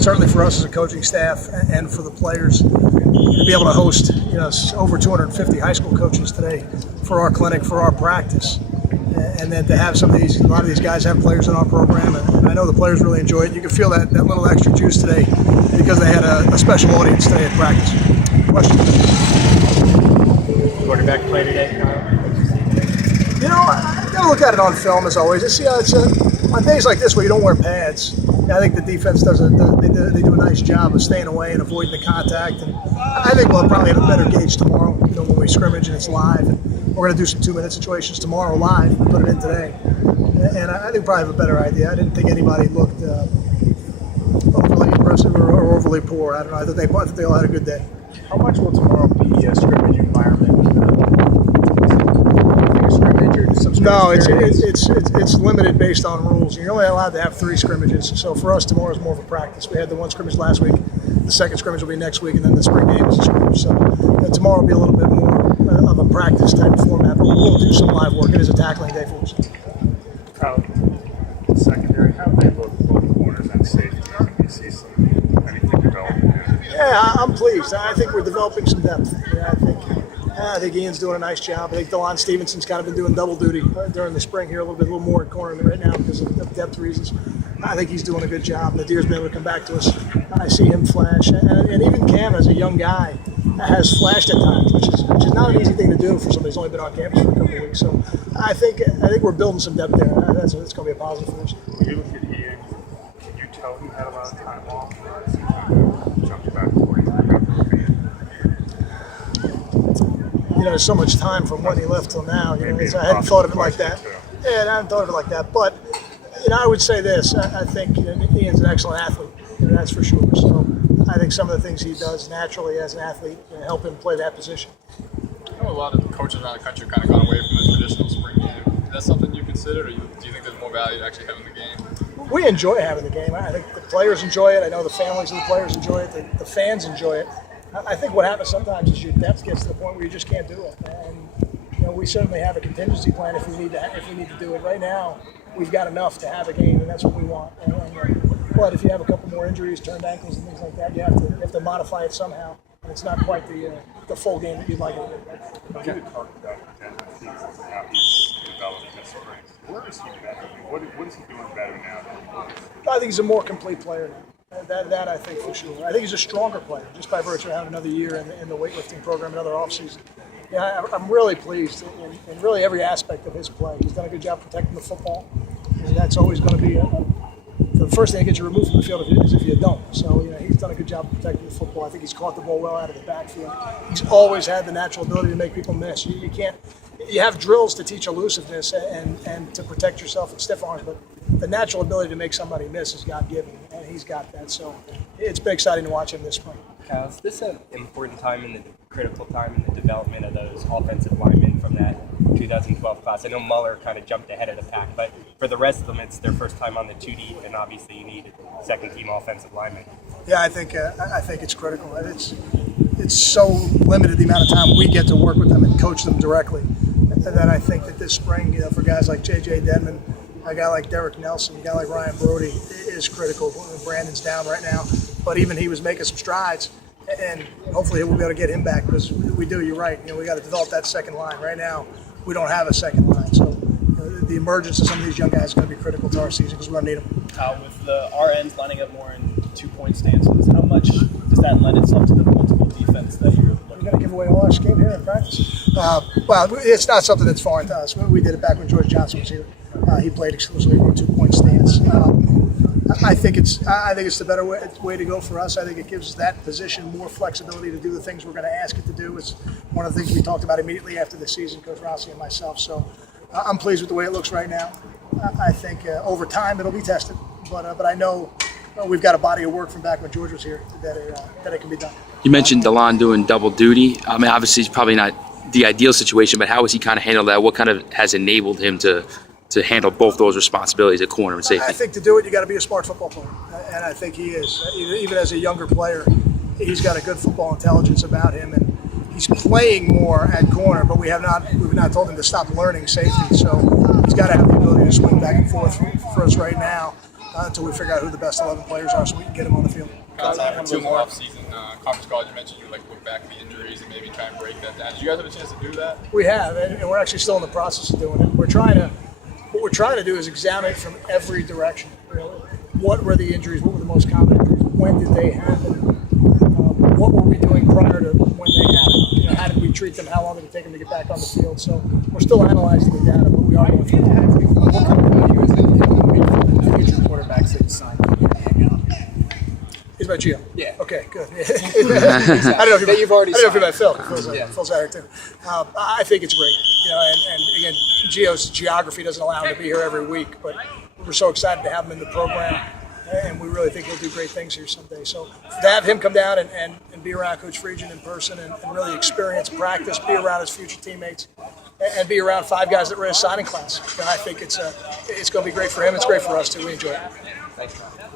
certainly for us as a coaching staff and for the players to be able to host over 250 high school coaches today for our clinic, for our practice. And then to have a lot of these guys have players in our program, and I know the players really enjoy it. You can feel that little extra juice today because they had a special audience today at practice. Question? Quarterback play today, Kyle? I gotta look at it on film as always. On days like this where you don't wear pads, I think the defense they do a nice job of staying away and avoiding the contact. And I think we'll probably have a better gauge tomorrow. When we scrimmage and it's live. We're going to do some 2-minute situations tomorrow live. We put it in today, and I think probably have a better idea. I didn't think anybody looked overly impressive or overly poor. I don't know. I think they all had a good day. How much will tomorrow be a scrimmage environment? Scrimmage or some no, it's limited based on rules. You're only allowed to have 3 scrimmages. So for us, tomorrow is more of a practice. We had the 1 scrimmage last week. The second scrimmage will be next week, and then the spring game is a scrimmage. So tomorrow will be a little bit more of a practice type of format, but we'll do some live work. It is a tackling day for us. Kyle, secondary, how do they look, both corners and safety? Can you see anything developing? Yeah, I'm pleased. I think we're developing some depth. I think Ian's doing a nice job. I think DeLon Stevenson's kind of been doing double duty during the spring here, a little more in corner right now because of depth reasons. I think he's doing a good job. Nadir's been able to come back to us. I see him flash, and even Cam, as a young guy, has flashed at times, which is not an easy thing to do for somebody who's only been on campus for a couple of weeks. So I think we're building some depth there. That's going to be a positive for us. When you look at Ian, can you tell he had a lot of time off, or is he kind of jumped back to where he recovered? There's so much time from when he left till now. I hadn't thought of it like that. Yeah, I hadn't thought of it like that. But I would say this: I think Ian's an excellent athlete. That's for sure. So I think some of the things he does naturally as an athlete help him play that position. I know a lot of coaches around the country have kind of gone away from the traditional spring game. Is that something you consider, or do you think there's more value to actually having the game? We enjoy having the game. I think the players enjoy it. I know the families of the players enjoy it. The fans enjoy it. I think what happens sometimes is your depth gets to the point where you just can't do it. And we certainly have a contingency plan if we need to do it. Right now, we've got enough to have a game, and that's what we want. But if you have a couple more injuries, turned ankles, and things like that, you have to modify it somehow. And it's not quite the full game that you'd like it to be. You talked about how he's developing this spring. Where is he better? What is he doing better now than he was? I think he's a more complete player now. That I think for sure. I think he's a stronger player just by virtue of having another year in the weightlifting program, another offseason. Yeah, I'm really pleased in really every aspect of his play. He's done a good job protecting the football. And that's always going to be the first thing that gets you removed from the field is if you don't. So he's done a good job protecting the football. I think he's caught the ball well out of the backfield. He's always had the natural ability to make people miss. You have drills to teach elusiveness and to protect yourself in stiff arms, but the natural ability to make somebody miss is God-given, and he's got that. So it's been exciting to watch him this spring. Kyle, is this an important time critical time in the development of those offensive linemen from that 2012 class? I know Muller kind of jumped ahead of the pack, but for the rest of them, it's their first time on the 2D, and obviously you need a second-team offensive lineman. Yeah, I think it's critical. It's so limited the amount of time we get to work with them and coach them directly. And then I think that this spring, for guys like J.J. Denman, a guy like Derek Nelson, a guy like Ryan Brody is critical. Brandon's down right now, but even he was making some strides, and hopefully we'll be able to get him back because we do. You're right. We got to develop that second line. Right now, we don't have a second line, so the emergence of some of these young guys is going to be critical to our season because we're going to need them. With the RNs lining up more in 2-point stances, how much does that lend itself to the multiple defense that you're looking? We're going to give away all our scheme here in practice. Well, it's not something that's foreign to us. We did it back when George Johnson was here. He played exclusively from a 2-point stance. I think it's the better way to go for us. I think it gives that position more flexibility to do the things we're going to ask it to do. It's one of the things we talked about immediately after the season, Coach Rossi and myself. So I'm pleased with the way it looks right now. I think over time it'll be tested, but I know we've got a body of work from back when George was here that it can be done. You mentioned DeLon doing double duty. I mean, obviously it's probably not the ideal situation, but how has he kind of handled that? What kind of has enabled him to handle both those responsibilities at corner and safety? I think to do it, you got to be a smart football player, and I think he is. Even as a younger player, he's got a good football intelligence about him, and he's playing more at corner. But we've not told him to stop learning safety, so he's got to have the ability to swing back and forth for us right now. until we figure out who the best 11 players are, so we can get them on the field. Two more off-season conference calls. You mentioned you look back at the injuries and maybe try and break that down. Did you guys have a chance to do that? We have, and we're actually still in the process of doing it. What we're trying to do is examine it from every direction. Really, what were the injuries? What were the most common injuries? When did they happen? What were we doing prior to when they happened? How did we treat them? How long did it take them to get back on the field? So we're still analyzing the data, but we are going through it. What kind of value is it in future quarterbacks that you signed? He's about Gio. Yeah. Okay, good. I don't know if That you've already I don't know if signed. you're about Phil. Phil's out here too. I think it's great. And again, Gio's geography doesn't allow him to be here every week, but we're so excited to have him in the program, and we really think he'll do great things here someday. So to have him come down and be around Coach Friedgen in person and really experience practice, be around his future teammates, and be around 5 guys that were in his signing class, I think it's going to be great for him. It's great for us too. We enjoy it. Thanks, man.